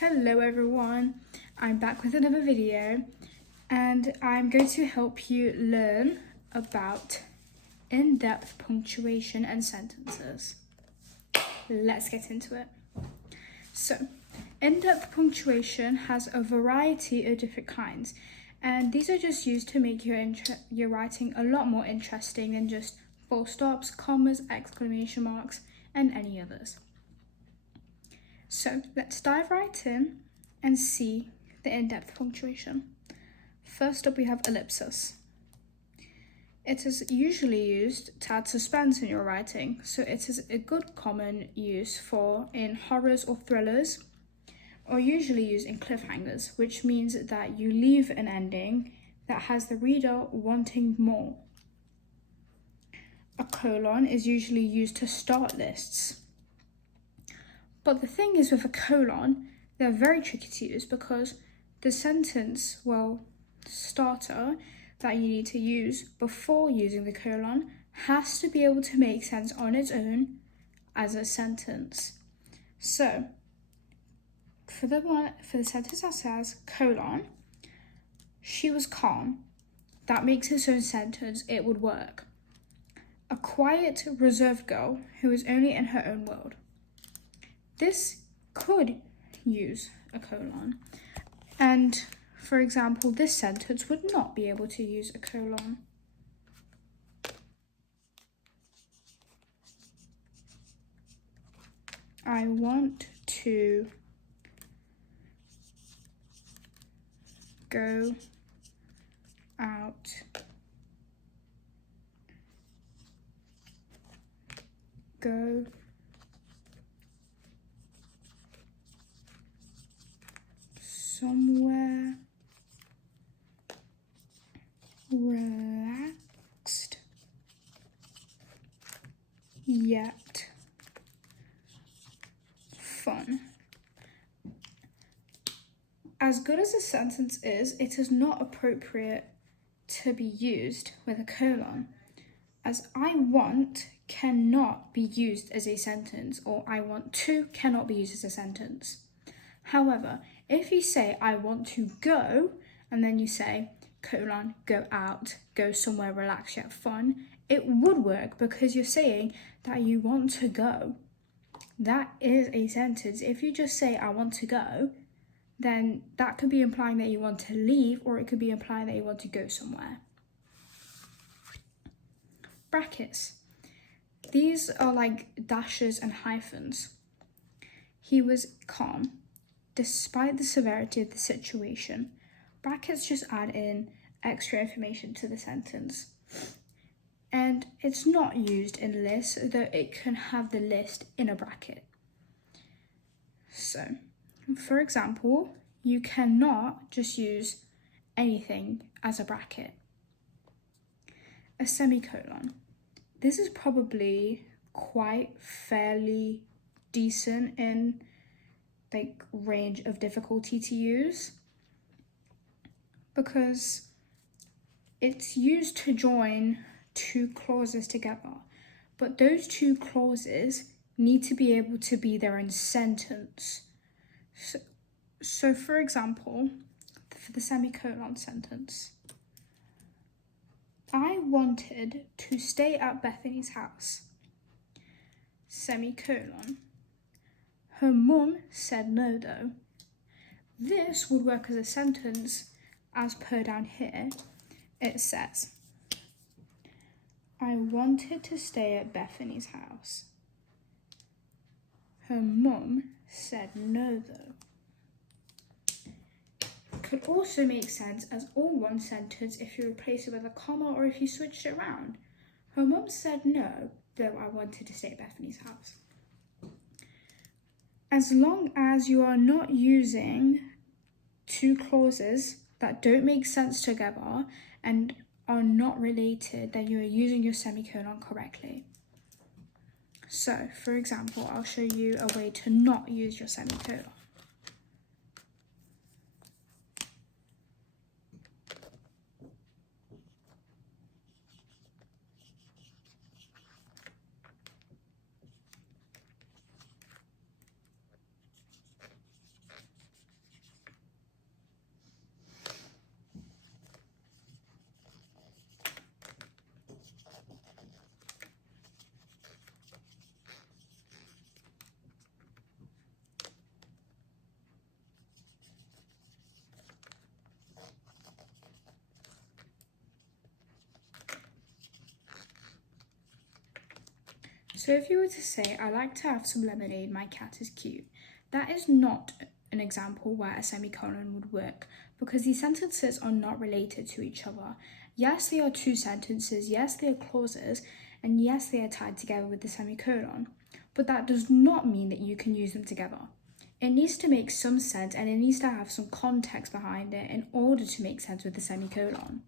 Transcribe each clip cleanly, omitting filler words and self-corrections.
Hello everyone, I'm back with another video and I'm going to help you learn about in-depth punctuation and sentences. Let's get into it. So, in-depth punctuation has a variety of different kinds, and these are just used to make your writing a lot more interesting than just full stops, commas, exclamation marks, and any others. So let's dive right in and see the in-depth punctuation. First up, we have ellipsis. It is usually used to add suspense in your writing, so it is a good common use for in horrors or thrillers, or usually used in cliffhangers, which means that you leave an ending that has the reader wanting more. A colon is usually used to start lists. But the thing is, with a colon, they're very tricky to use because the sentence, starter that you need to use before using the colon has to be able to make sense on its own as a sentence. So, for the sentence that says colon, she was calm, that makes its own sentence, it would work. A quiet, reserved girl who is only in her own world. This could use a colon, and for example, this sentence would not be able to use a colon. I want to go out somewhere relaxed yet fun. As good as a sentence is, it is not appropriate to be used with a colon, as I want cannot be used as a sentence, or I want to cannot be used as a sentence. However, if you say I want to go, and then you say colon, go out, go somewhere relaxed yet fun, it would work because you're saying that you want to go. That is a sentence. If you just say I want to go, then that could be implying that you want to leave, or it could be implying that you want to go somewhere. Brackets. These are like dashes and hyphens. He was calm, despite the severity of the situation. Brackets just add in extra information to the sentence. And it's not used in lists, though it can have the list in a bracket. So, for example, you cannot just use anything as a bracket. A semicolon. This is probably quite fairly decent in range of difficulty to use, because it's used to join two clauses together, but those two clauses need to be able to be their own sentence. So for example, for the semicolon sentence, I wanted to stay at Bethany's house, semicolon. Her mum said no though. This would work as a sentence as per down here. It says, I wanted to stay at Bethany's house. Her mum said no though. Could also make sense as all one sentence if you replace it with a comma or if you switched it around. Her mum said no, though I wanted to stay at Bethany's house. As long as you are not using two clauses that don't make sense together and are not related, then you are using your semicolon correctly. So, for example, I'll show you a way to not use your semicolon. So if you were to say, I like to have some lemonade, my cat is cute, that is not an example where a semicolon would work because these sentences are not related to each other. Yes, they are two sentences, yes, they are clauses, and yes, they are tied together with the semicolon, but that does not mean that you can use them together. It needs to make some sense and it needs to have some context behind it in order to make sense with the semicolon.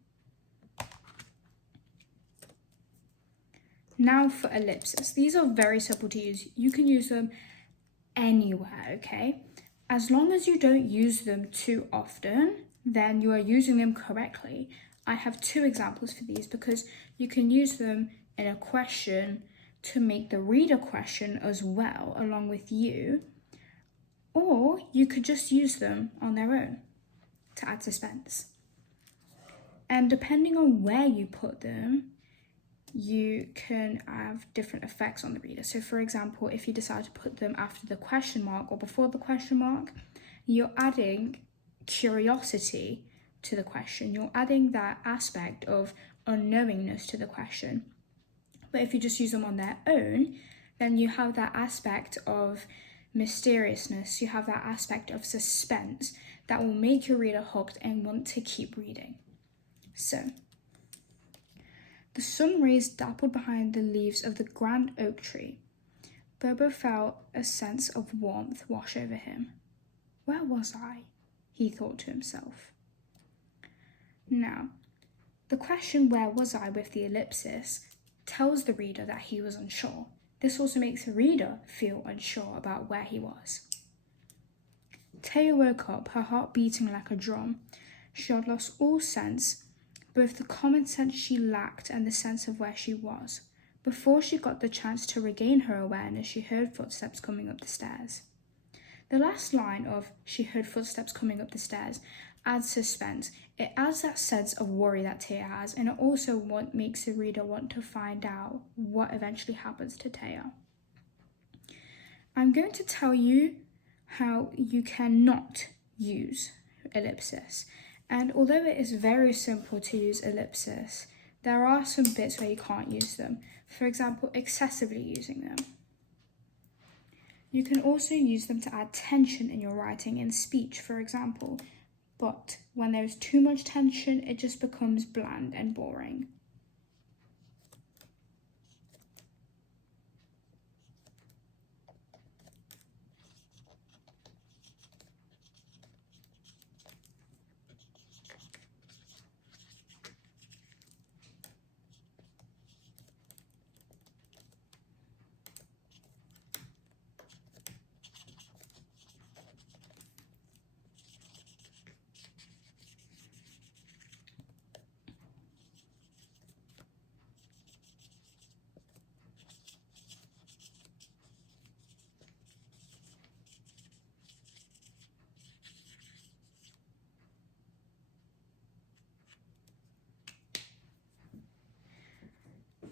Now for ellipses. These are very simple to use. You can use them anywhere, okay? As long as you don't use them too often, then you are using them correctly. I have two examples for these because you can use them in a question to make the reader question as well, along with you, or you could just use them on their own to add suspense. And depending on where you put them, you can have different effects on the reader. So for example, if you decide to put them after the question mark or before the question mark, you're adding curiosity to the question. You're adding that aspect of unknowingness to the question. But if you just use them on their own, then you have that aspect of mysteriousness, you have that aspect of suspense that will make your reader hooked and want to keep reading. So, the sun rays dappled behind the leaves of the grand oak tree. Bobo felt a sense of warmth wash over him. Where was I? He thought to himself. Now, the question "where was I" with the ellipsis tells the reader that he was unsure. This also makes the reader feel unsure about where he was. Taya woke up, her heart beating like a drum. She had lost all sense, both the common sense she lacked and the sense of where she was. Before she got the chance to regain her awareness, she heard footsteps coming up the stairs. The last line of "she heard footsteps coming up the stairs" adds suspense. It adds that sense of worry that Taya has, and it also makes the reader want to find out what eventually happens to Taya. I'm going to tell you how you cannot use ellipsis. And although it is very simple to use ellipsis, there are some bits where you can't use them. For example, excessively using them. You can also use them to add tension in your writing in speech, for example. But when there is too much tension, it just becomes bland and boring.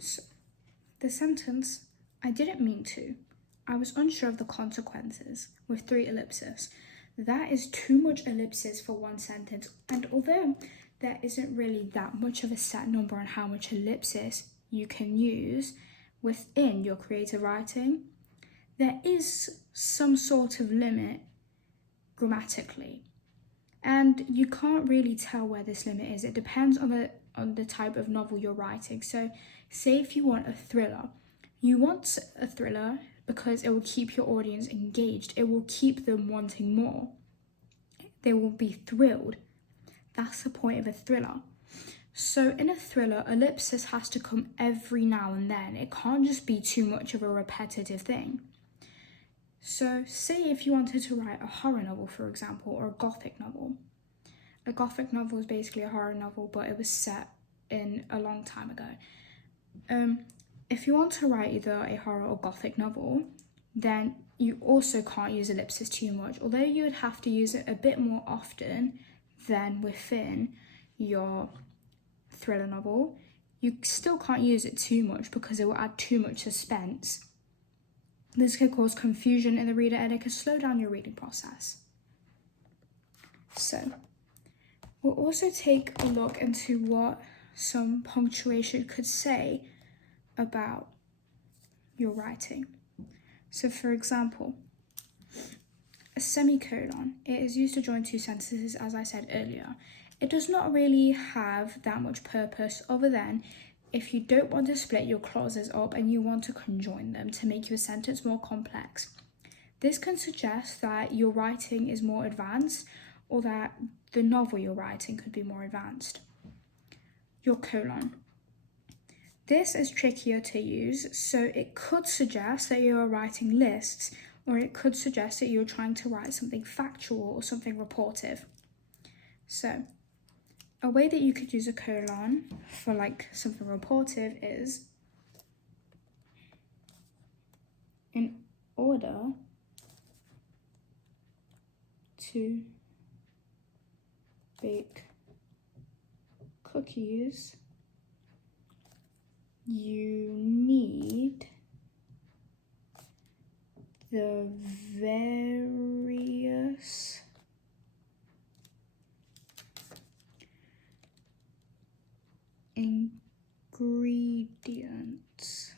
So, the sentence, "I didn't mean to. I was unsure of the consequences," with 3 ellipses. That is too much ellipses for one sentence, and although there isn't really that much of a set number on how much ellipsis you can use within your creative writing, there is some sort of limit grammatically. And you can't really tell where this limit is. It depends on the type of novel you're writing. So say if you want a thriller, you want a thriller because it will keep your audience engaged. It will keep them wanting more. They will be thrilled. That's the point of a thriller. So in a thriller, ellipsis has to come every now and then. It can't just be too much of a repetitive thing. So say if you wanted to write a horror novel, for example, or a gothic novel. A gothic novel is basically a horror novel, but it was set in a long time ago. If you want to write either a horror or gothic novel, then you also can't use ellipsis too much, although you would have to use it a bit more often than within your thriller novel. You still can't use it too much because it will add too much suspense. This could cause confusion in the reader and it could slow down your reading process. So, we'll also take a look into what some punctuation could say about your writing. So for example, a semicolon, it is used to join two sentences, as I said earlier. It does not really have that much purpose other than if you don't want to split your clauses up and you want to conjoin them to make your sentence more complex. This can suggest that your writing is more advanced or that the novel you're writing could be more advanced. Your colon. This is trickier to use, so it could suggest that you are writing lists, or it could suggest that you're trying to write something factual or something reportive. So, a way that you could use a colon for like something reportive is in order to bake cookies, you need the various ingredients.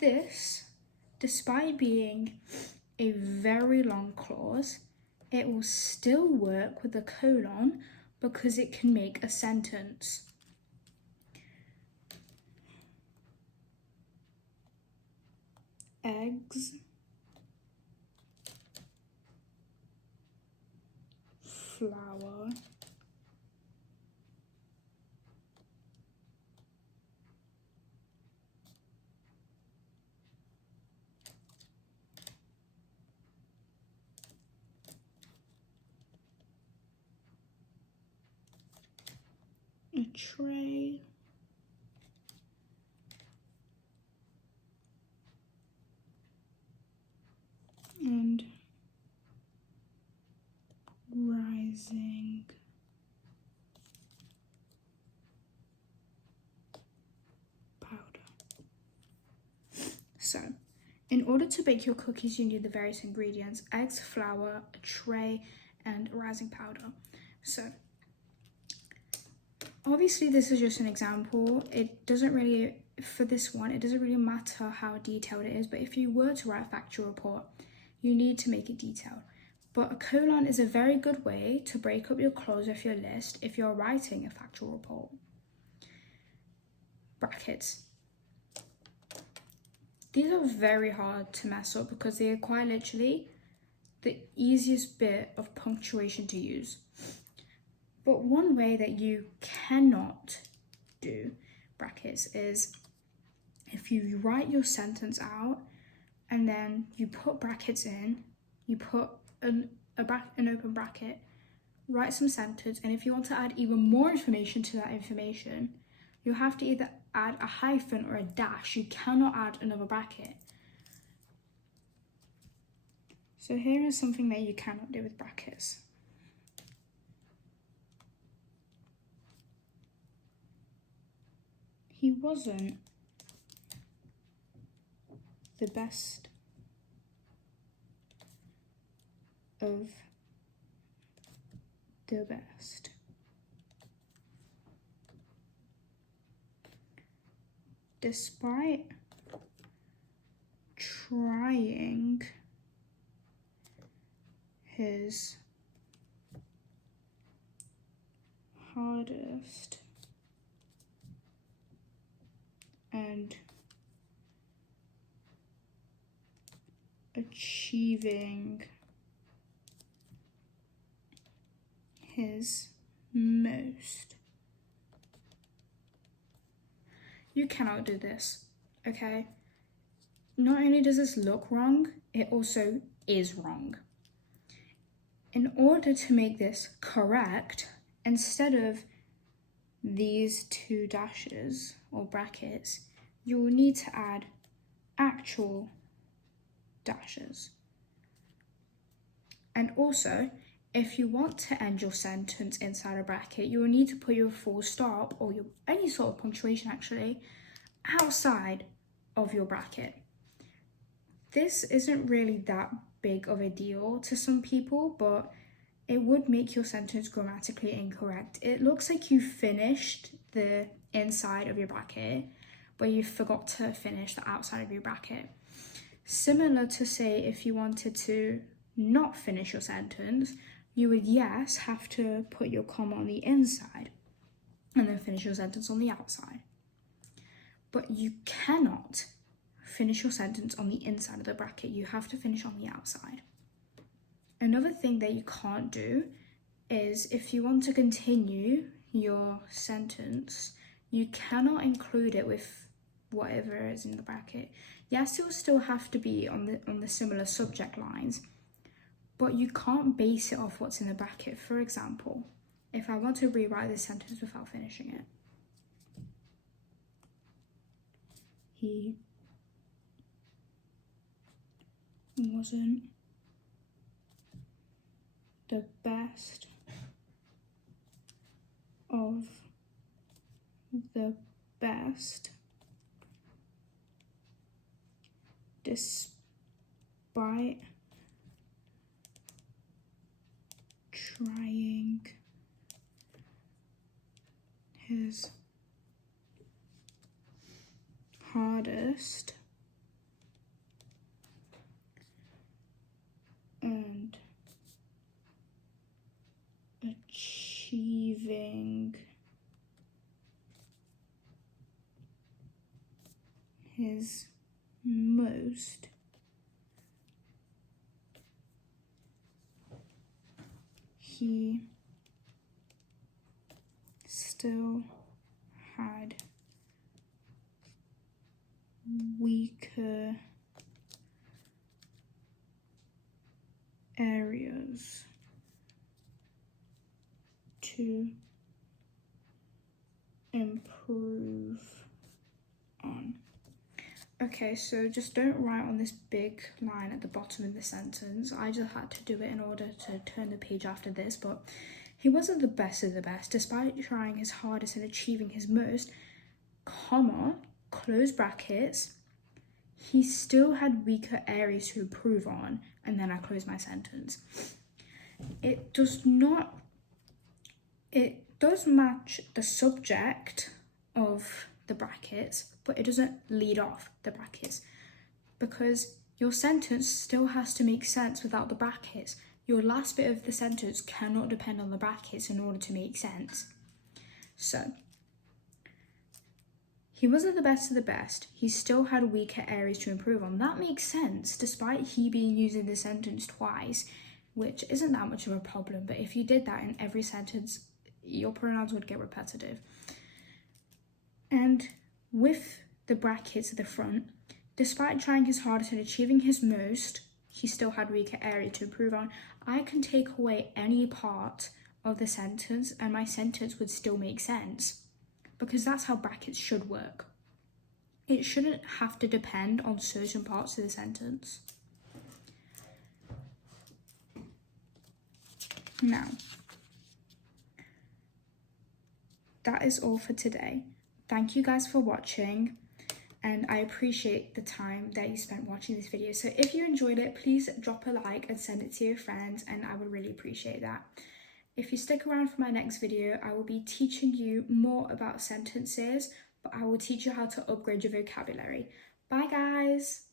This, despite being a very long clause, it will still work with a colon because it can make a sentence. Eggs, flour, a tray, and rising powder. So, in order to bake your cookies, you need the various ingredients: eggs, flour, a tray, and rising powder. So, obviously this is just an example. It doesn't really, for this one, it doesn't really matter how detailed it is, but if you were to write a factual report, you need to make it detailed. But a colon is a very good way to break up your clause of your list if you're writing a factual report. Brackets. These are very hard to mess up because they are quite literally the easiest bit of punctuation to use. But one way that you cannot do brackets is if you write your sentence out and then you put brackets in, you put an open bracket, write some sentence, and if you want to add even more information to that information, you have to either add a hyphen or a dash. You cannot add another bracket. So here is something that you cannot do with brackets. He wasn't the best of the best. Despite trying his hardest and achieving his most. You cannot do this, okay? Not only does this look wrong, it also is wrong. In order to make this correct, instead of these two dashes or brackets, you will need to add actual dashes. And also, if you want to end your sentence inside a bracket, you will need to put your full stop or any sort of punctuation actually outside of your bracket. This isn't really that big of a deal to some people, but it would make your sentence grammatically incorrect. It looks like you finished the inside of your bracket, where you forgot to finish the outside of your bracket. Similar to, say, if you wanted to not finish your sentence, you would, yes, have to put your comma on the inside and then finish your sentence on the outside. But you cannot finish your sentence on the inside of the bracket. You have to finish on the outside. Another thing that you can't do is, if you want to continue your sentence, you cannot include it with whatever is in the bracket. Yes, it will still have to be on the similar subject lines, but you can't base it off what's in the bracket. For example, if I want to rewrite this sentence without finishing it, he wasn't the best of the best despite trying his hardest and achieving his most, he still had weaker areas to improve on. Okay, so just don't write on this big line at the bottom of the sentence. I just had to do it in order to turn the page after this, but he wasn't the best of the best, despite trying his hardest and achieving his most, comma, close brackets, he still had weaker areas to improve on, and then I close my sentence. It does match the subject of the brackets, but it doesn't lead off the brackets, because your sentence still has to make sense without the brackets. Your last bit of the sentence cannot depend on the brackets in order to make sense. So, he wasn't the best of the best. He still had weaker areas to improve on. That makes sense, despite he being used in the sentence twice, which isn't that much of a problem. But if you did that in every sentence, your pronouns would get repetitive. And with the brackets at the front, despite trying his hardest and achieving his most, he still had weaker area to improve on. I can take away any part of the sentence and my sentence would still make sense, because that's how brackets should work. It shouldn't have to depend on certain parts of the sentence. Now, that is all for today. Thank you guys for watching, and I appreciate the time that you spent watching this video. So if you enjoyed it, please drop a like and send it to your friends, and I would really appreciate that. If you stick around for my next video, I will be teaching you more about sentences, but I will teach you how to upgrade your vocabulary. Bye guys!